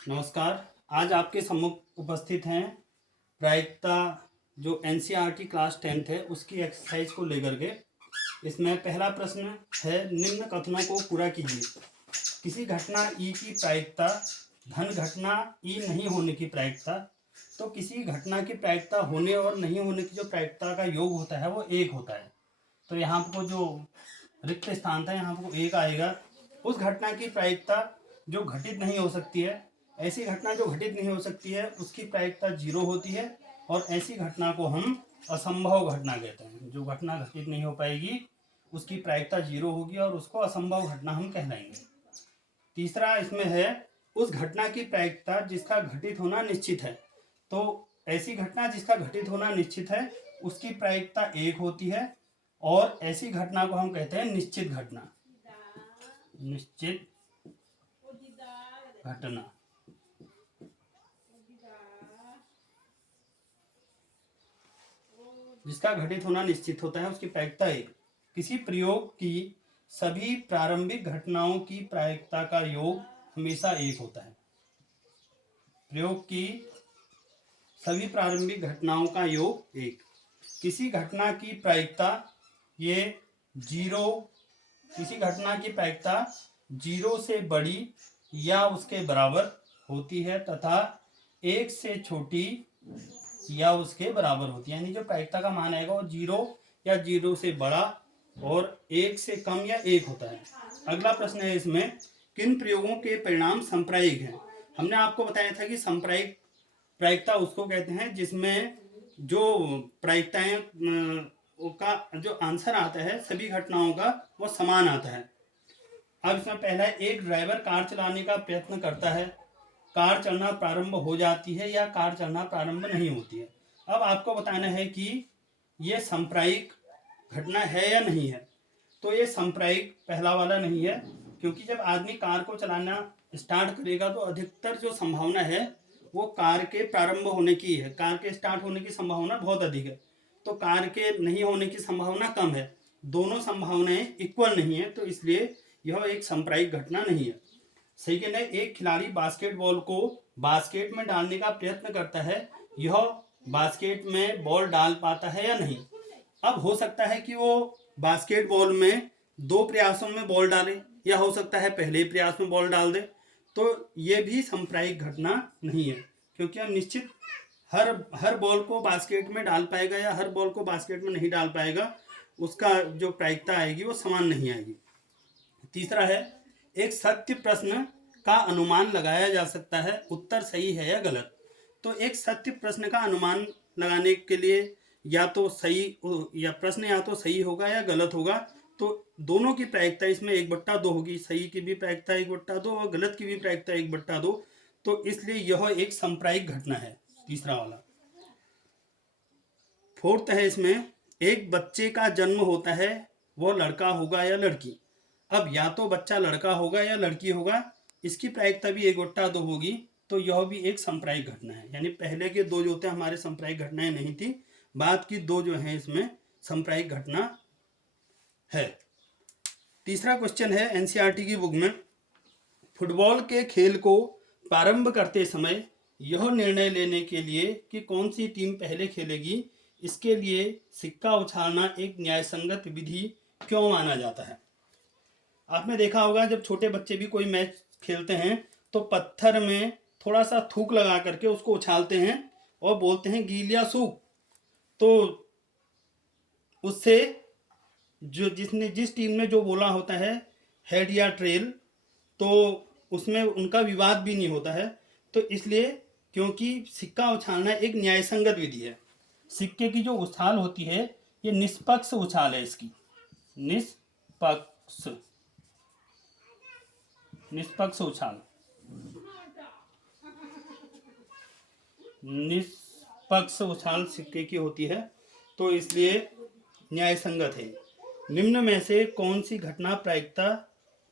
नमस्कार। आज आपके सम्मुख उपस्थित हैं प्रायिकता जो एनसीईआरटी क्लास 10th है उसकी एक्सरसाइज को लेकर के। इसमें पहला प्रश्न है, निम्न कथनों को पूरा कीजिए। किसी घटना ई की प्रायिकता धन घटना ई नहीं होने की प्रायिकता। तो किसी घटना की प्रायिकता होने और नहीं होने की जो प्रायिकता का योग होता है वो एक होता है। तो यहाँ को जो रिक्त स्थान था यहाँ को एक आएगा। उस घटना की प्रायिकता जो घटित नहीं हो सकती है, ऐसी घटना जो घटित नहीं हो सकती है उसकी प्रायिकता 0 होती है। और ऐसी घटना को हम असंभव घटना कहते हैं। जो घटना घटित नहीं हो पाएगी उसकी प्रायिकता 0 होगी और उसको असंभव घटना हम कहलाएंगे। तीसरा इसमें है, उस घटना की प्रायिकता जिसका घटित होना निश्चित है। तो ऐसी घटना जिसका घटित होना निश्चित है उसकी प्रायिकता 1 होती है। और ऐसी घटना को हम कहते हैं निश्चित घटना। निश्चित घटना। जिसका घटित होना निश्चित होता है उसकी प्रायिकता 1। किसी प्रयोग की सभी प्रारंभिक घटनाओं की प्रायिकता का योग हमेशा 1 होता है। प्रयोग की सभी प्रारंभिक घटनाओं का योग 1। किसी घटना की प्रायिकता ये 0, किसी घटना की प्रायिकता 0 से बड़ी या उसके बराबर होती है तथा 1 से छोटी या उसके बराबर होती है। यानी जो प्रायिकता का मान आएगा वो 0 या 0 से बड़ा और 1 से कम या 1 होता है। अगला प्रश्न है, इसमें किन प्रयोगों के परिणाम संप्रायिक हैं। हमने आपको बताया था कि संप्रायिक प्रायिकता उसको कहते हैं जिसमें जो प्रायिकताएं का जो आंसर आता है सभी घटनाओं का वो समान आता है। अब इसमें पहला है, एक ड्राइवर कार चलाने का प्रयत्न करता है, कार चलना प्रारंभ हो जाती है या कार चलना प्रारंभ नहीं होती है। अब आपको बताना है कि ये संप्रायिक घटना है या नहीं है। तो ये संप्रायिक पहला वाला नहीं है, क्योंकि जब आदमी कार को चलाना स्टार्ट करेगा तो अधिकतर जो संभावना है वो कार के प्रारंभ होने की है। कार के स्टार्ट होने की संभावना बहुत अधिक है, तो कार के नहीं होने की संभावना कम है। दोनों संभावनाएं इक्वल नहीं है, तो इसलिए यह एक संप्रायिक घटना नहीं है। सेकेंड है, एक खिलाड़ी बास्केटबॉल को बास्केट में डालने का प्रयत्न करता है, यह बास्केट में बॉल डाल पाता है या नहीं। अब हो सकता है कि वो बास्केटबॉल में 2 प्रयासों में बॉल डाले या हो सकता है पहले प्रयास में बॉल डाल दे। तो ये भी संप्रायिक घटना नहीं है, क्योंकि हम निश्चित हर बॉल को बास्केट में डाल पाएगा या हर बॉल को बास्केट में नहीं डाल पाएगा, उसका जो प्रायिकता आएगी वो समान नहीं आएगी। तीसरा है, एक सत्य प्रश्न का अनुमान लगाया जा सकता है, उत्तर सही है या गलत। तो एक सत्य प्रश्न का अनुमान लगाने के लिए या तो सही या प्रश्न या तो सही होगा या गलत होगा। तो दोनों की प्रायिकता इसमें 1/2 होगी। सही की भी प्रायिकता 1/2 और गलत की भी प्रायिकता 1/2। तो इसलिए यह एक संप्रायिक घटना है, तीसरा वाला। फोर्थ है, इसमें एक बच्चे का जन्म होता है, वो लड़का होगा या लड़की। अब या तो बच्चा लड़का होगा या लड़की होगा, इसकी प्रायिकता भी 1/2 होगी। तो यह भी एक संप्रायिक घटना है। यानी पहले के 2 जो थे हमारे संप्रायिक घटनाएं नहीं थी, बाद की 2 जो हैं इसमें संप्रायिक घटना है। तीसरा क्वेश्चन है एनसीईआरटी की बुक में, फुटबॉल के खेल को प्रारंभ करते समय यह निर्णय लेने के लिए कि कौन सी टीम पहले खेलेगी, इसके लिए सिक्का उछालना एक न्यायसंगत विधि क्यों माना जाता है। आपने देखा होगा जब छोटे बच्चे भी कोई मैच खेलते हैं तो पत्थर में थोड़ा सा थूक लगा करके उसको उछालते हैं और बोलते हैं गील या सूख। तो उससे जो जिस टीम ने जो बोला होता है हेड या ट्रेल, तो उसमें उनका विवाद भी नहीं होता है। तो इसलिए क्योंकि सिक्का उछालना एक न्यायसंगत विधि है। सिक्के की जो उछाल होती है ये निष्पक्ष उछाल है। इसकी निष्पक्ष उछाल, निष्पक्ष उछाल सिक्के की होती है, तो इसलिए न्याय संगत है। निम्न में से कौन सी घटना प्रायिकता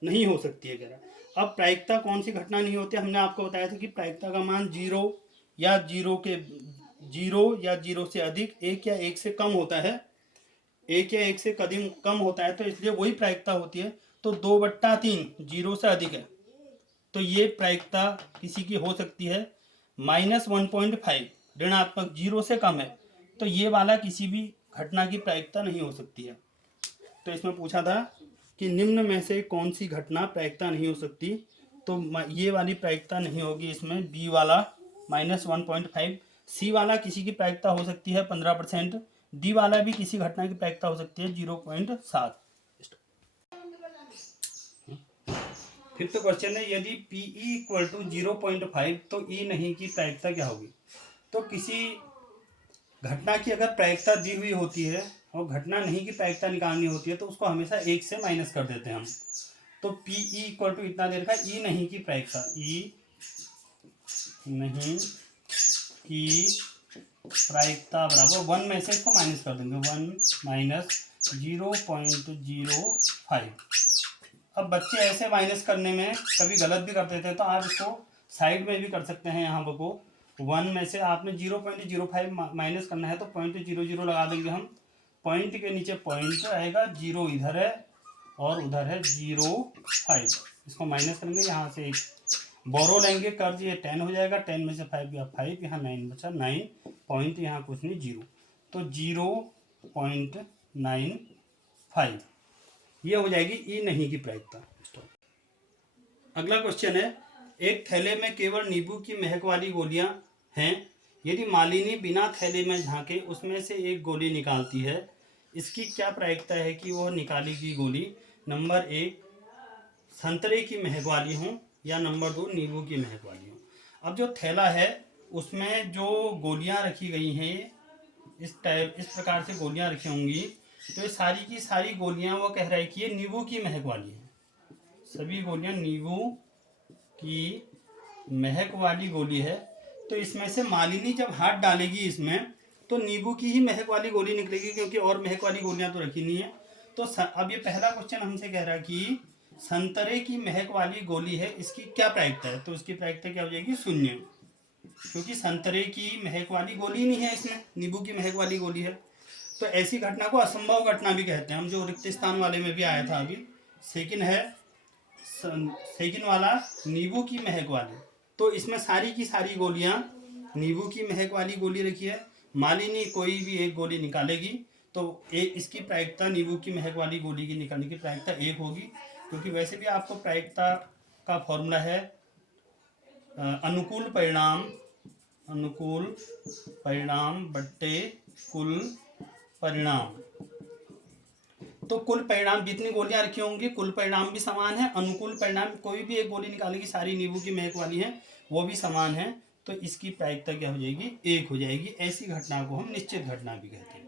नहीं हो सकती है कह रहा। अब प्रायिकता कौन सी घटना नहीं होती, हमने आपको बताया था कि प्रायिकता का मान 0 या 0 से अधिक, 1 या 1 से कम होता है। 1 या 1 से कम होता है, तो इसलिए वही प्रायिकता होती है। तो 2/3 0 से अधिक है, तो ये प्रायिकता किसी की हो सकती है -1.5, ऋणात्मक 0 से कम है तो ये वाला किसी भी घटना की प्रायिकता नहीं हो सकती है। तो इसमें पूछा था कि निम्न में से कौन सी घटना प्रायिकता नहीं हो सकती, तो ये वाली प्रायिकता नहीं होगी इसमें, बी वाला -1.5। सी वाला किसी की प्रायिकता हो सकती है 15%, डी वाला भी किसी घटना की प्रायिकता हो सकती है 0.7। फिफ्थ क्वेश्चन है, यदि PE इक्वल टू 0.5 तो E नहीं की प्रायिकता क्या होगी। तो किसी घटना की अगर प्रायिकता दी हुई होती है और घटना नहीं की प्रायिकता निकालनी होती है तो उसको हमेशा 1 से माइनस कर देते हैं हम। तो PE इक्वल टू इतना दे रखा है, E नहीं की प्रायिकता, E नहीं की प्रायिकता बराबर 1 में से इसको माइनस कर देंगे, 1 माइनस 0.05। अब बच्चे ऐसे माइनस करने में कभी गलत भी कर देते हैं तो आप इसको साइड में भी कर सकते हैं। यहाँ को 1 में से आपने 0.05 माइनस करना है तो 0.00 लगा देंगे हम, पॉइंट के नीचे पॉइंट आएगा, 0 इधर है और उधर है 0.5, इसको माइनस करेंगे, यहाँ से एक बोरो लेंगे कर्ज, ये 10 हो जाएगा, 10 में से 5 गया 5, यहाँ 9 बचा, 9 पॉइंट यहाँ कुछ नहीं 0, तो 0.95 ये हो जाएगी ई नहीं की प्रायिकता। अगला क्वेश्चन है, एक थैले में केवल नींबू की महक वाली गोलियां हैं, यदि मालिनी बिना थैले में झांके उसमें से एक गोली निकालती है, इसकी क्या प्रायिकता है कि वह निकाली गई गोली नंबर 1 संतरे की महक वाली हो या नंबर 2 नींबू की महक वाली हो। अब जो थैला है उसमें जो गोलियां रखी गई हैं, इस प्रकार से गोलियां रखी होंगी, तो ये सारी की सारी गोलियां वो कह रहा है कि ये नींबू की महक वाली है, सभी गोलियां नींबू की महक वाली गोली है। तो इसमें से मालिनी जब हाथ डालेगी इसमें तो नींबू की ही महक वाली गोली निकलेगी, क्योंकि और महक वाली गोलियां तो रखी नहीं है। तो अब ये पहला क्वेश्चन हमसे कह रहा है कि संतरे की महक वाली गोली है, इसकी क्या प्रायिकता है, तो इसकी प्रायिकता क्या हो जाएगी 0, क्योंकि संतरे की महक वाली गोली नहीं है, इसमें नींबू की महक वाली गोली है। तो ऐसी घटना को असंभव घटना भी कहते हैं हम, जो रिक्त स्थान वाले में भी आया था अभी। सेकंड है सेकंड वाला नींबू की महक वाली, तो इसमें सारी की सारी गोलियां नींबू की महक वाली गोली रखी है, मालिनी कोई भी एक गोली निकालेगी तो इसकी प्रायिकता नींबू की महक वाली गोली की निकालने की प्रायिकता 1 होगी, क्योंकि वैसे भी आपको प्रायिकता का फॉर्मूला है अनुकूल परिणाम बट्टे कुल परिणाम। तो कुल परिणाम जितनी गोलियां रखी होंगी कुल परिणाम भी समान है, अनुकूल परिणाम कोई भी एक गोली निकालेगी, सारी नींबू की महक वाली है वो भी समान है, तो इसकी प्रायिकता क्या हो जाएगी 1 हो जाएगी। ऐसी घटना को हम निश्चित घटना भी कहते हैं।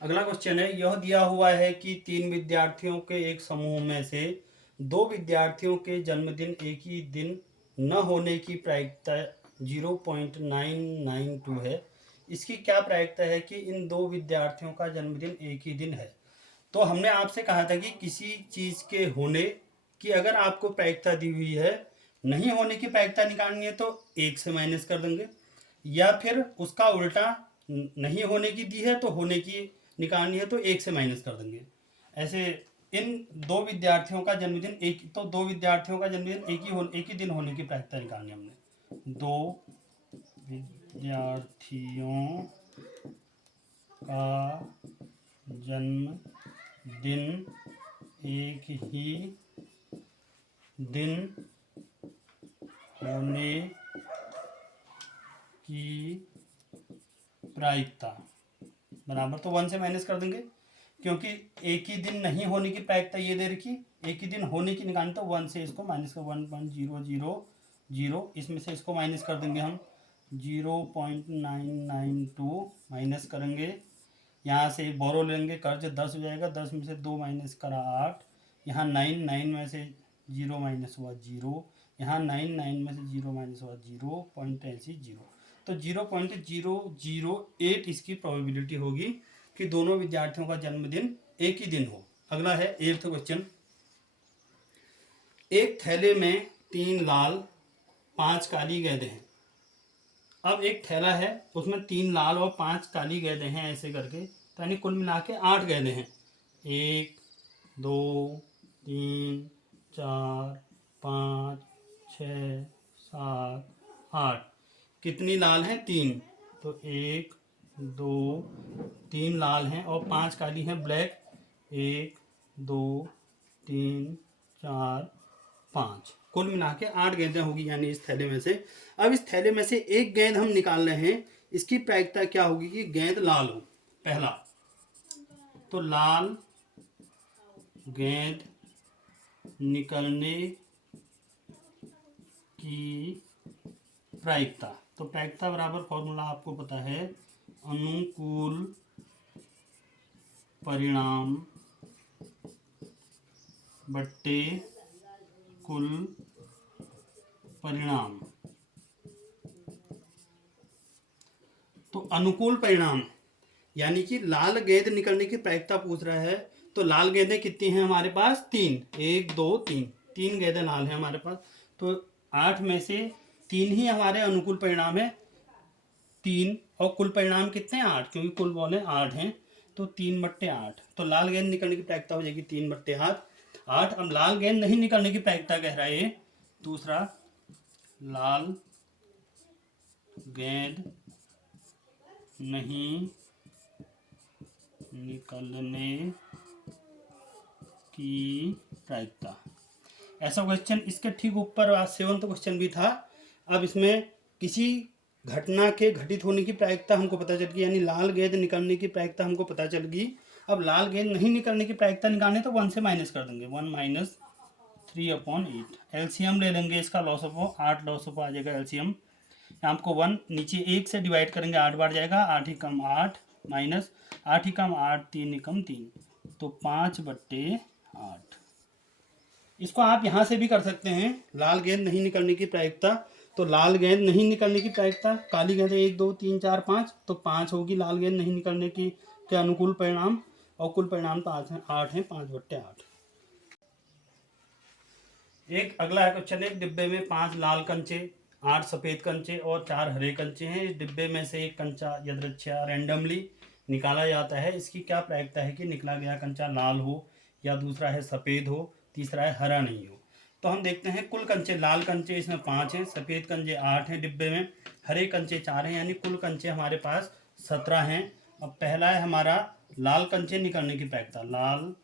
अगला क्वेश्चन है, यह दिया हुआ है कि 3 विद्यार्थियों के एक समूह में से 2 विद्यार्थियों के जन्मदिन एक ही दिन न होने की प्रायिकता 0.992 है, इसकी क्या प्रायिकता है कि इन 2 विद्यार्थियों का जन्मदिन एक ही दिन है। तो हमने आपसे कहा था कि किसी चीज़ के होने की अगर आपको प्रायिकता दी हुई है, नहीं होने की प्रायिकता निकालनी है तो 1 से माइनस कर देंगे, या फिर उसका उल्टा नहीं होने की दी है तो होने की निकालनी है तो 1 से माइनस कर देंगे। ऐसे इन 2 विद्यार्थियों का जन्मदिन तो 2 विद्यार्थियों का जन्मदिन एक ही दिन होने की प्रायिकता निकालनी है हमने। 2 विद्यार्थियों का जन्मदिन एक ही दिन होने की प्रायिकता बराबर, तो 1 से माइनस कर देंगे, क्योंकि एक ही दिन नहीं होने की प्रायिकता ये दे रखी, एक ही दिन होने की निकालनी, तो 1 से इसको माइनस कर 1.000, इसमें से इसको माइनस कर देंगे हम 0.992 माइनस करेंगे, यहाँ से बोरो लेंगे कर्ज 10 हो जाएगा, 10 में से 2 माइनस करा 8, यहाँ 9 में से 0 माइनस हुआ 0, यहाँ 9 में से 0 माइनस हुआ 0.80, तो 0.008 इसकी प्रोबेबिलिटी होगी कि दोनों विद्यार्थियों का जन्मदिन एक ही दिन हो। अगला है 8th क्वेश्चन, एक थैले में 3 लाल 5 काली गेंदें हैं। अब एक थैला है उसमें 3 लाल और 5 काली गेंदें हैं, ऐसे करके, तो यानी कुल मिला के 8 गेंदें हैं, 1 2 3 4 5 6 7 8। कितनी लाल हैं? 3। तो 1 2 3 लाल हैं और 5 काली हैं ब्लैक। 1 2 3 4 5, कुल मिला के 8 गेंदें होगी यानी इस थैले में से। अब इस थैले में से एक गेंद हम निकाल रहे हैं, इसकी प्रायिकता क्या होगी कि गेंद लाल हो। पहला तो लाल गेंद निकलने की प्रायिकता, तो प्रायिकता बराबर फॉर्मूला आपको पता है, अनुकूल परिणाम बट्टे कुल परिणाम। तो अनुकूल परिणाम यानी कि लाल गेंद निकलने की प्रायिकता पूछ रहा है, तो लाल गेंदें कितनी हैं हमारे पास? 3। 1 2 3, 3 गेंदें लाल हैं हमारे पास। तो 8 में से 3 ही हमारे अनुकूल परिणाम है, 3। और कुल परिणाम कितने हैं? 8, क्योंकि कुल बॉल है 8 हैं। तो 3/8, तो लाल गेंद निकलने की प्रायिकता हो जाएगी 3/8। अब लाल गेंद नहीं निकलने की प्रायिकता कह रहा है दूसरा, लाल गेंद नहीं निकलने की प्रायिकता। ऐसा क्वेश्चन इसके ठीक ऊपर 7वां क्वेश्चन भी था। अब इसमें किसी घटना के घटित होने की प्रायिकता हमको पता चल गई, यानी लाल गेंद निकलने की प्रायिकता हमको पता चल गई। अब लाल गेंद नहीं निकलने की प्रायिकता निकालने तो 1 से माइनस कर देंगे, 1 - 3/8। एलसीएम ले लेंगे इसका, लॉस ऑफ 8 लॉस ऑफ आ जाएगा एलसीएम। आपको 1 नीचे 1 से डिवाइड करेंगे 8 बार जाएगा, 8 ही कम 8 माइनस 8 ही कम 8 3 ही कम 3, तो 5/8। इसको आप यहाँ से भी कर सकते हैं, लाल गेंद नहीं निकलने की प्रायिकता। तो लाल गेंद नहीं निकलने की प्रायिकता, काली गेंद 1 2 3 4 5, तो 5 होगी लाल गेंद नहीं निकलने की के अनुकूल परिणाम, और कुल परिणाम तो 8 है, 5/8। एक अगला क्वेश्चन है, एक डिब्बे में 5 लाल कंचे, 8 सफ़ेद कंचे और 4 हरे कंचे हैं। इस डिब्बे में से एक कंचा यदृच्छा रैंडमली निकाला जाता है। इसकी क्या प्रायिकता है कि निकला गया कंचा लाल हो, या दूसरा है सफ़ेद हो, तीसरा है हरा नहीं हो। तो हम देखते हैं कुल कंचे, लाल कंचे इसमें 5 हैं, सफ़ेद कंचे 8 हैं डिब्बे में, हरे कंचे 4 हैं, यानी कुल कंचे हमारे पास 17 हैं। अब पहला है हमारा लाल कंचे निकलने की प्रायिकता, लाल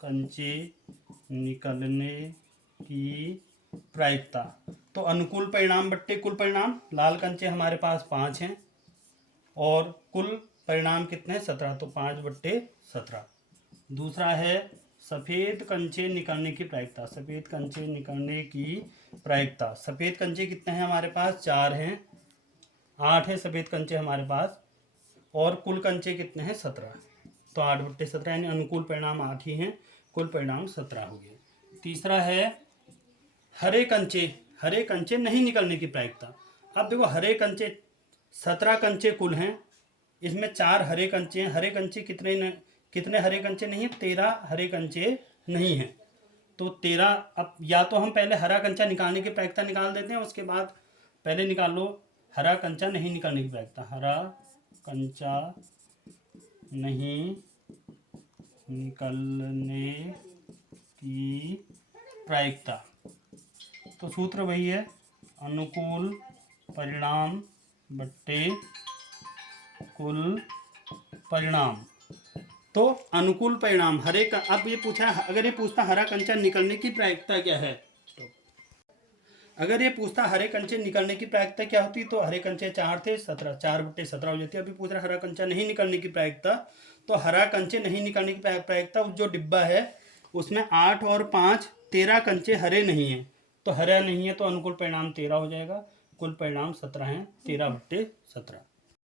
कंचे निकलने की प्रायिकता। तो अनुकूल परिणाम बट्टे कुल परिणाम, लाल कंचे हमारे पास 5 हैं और कुल परिणाम कितने हैं? 17, तो 5/17। दूसरा है सफ़ेद कंचे निकलने की प्रायिकता, सफ़ेद कंचे निकलने की प्रायिकता। सफ़ेद कंचे कितने हैं हमारे पास? 4 हैं, 8 है सफ़ेद कंचे हमारे पास, और कुल कंचे कितने हैं? 17, तो 8/17, यानी अनुकूल परिणाम 8 ही हैं, कुल परिणाम 17 हो गए। तीसरा है हरे कंचे, हरे कंचे नहीं निकलने की प्रायिकता। अब देखो हरे कंचे 17 कंचे कुल हैं, इसमें 4 हरे कंचे हैं। हरे कंचे कितने हरे कंचे नहीं है? 13 हरे कंचे नहीं हैं। तो 13, अब या तो हम पहले हरा कंचा निकालने की प्रायिकता निकाल देते हैं, उसके बाद पहले निकाल लो हरा कंचा नहीं निकलने की प्रायिकता, हरा कंचा नहीं निकलने की प्रायिकता। तो सूत्र वही है, अनुकूल परिणाम बट्टे कुल परिणाम। तो अनुकूल परिणाम हरे का, अब ये पूछा, अगर ये पूछता हरा कंचा निकलने की प्रायिकता क्या है, तो अगर ये पूछता हरे कंचे निकलने की प्रायिकता क्या होती, तो हरे कंचे 4 थे, 17, 4/17 हो जाती है। अभी पूछ रहा हरा कंचा नहीं निकलने की प्रायिकता, तो हरा कंचे नहीं निकलने की प्रायिकता, जो डिब्बा है उसमें 8 और 5 13 कंचे हरे नहीं हैं, तो हरा नहीं है, तो अनुकूल परिणाम 13 हो जाएगा, कुल परिणाम 17 हैं, 13/17।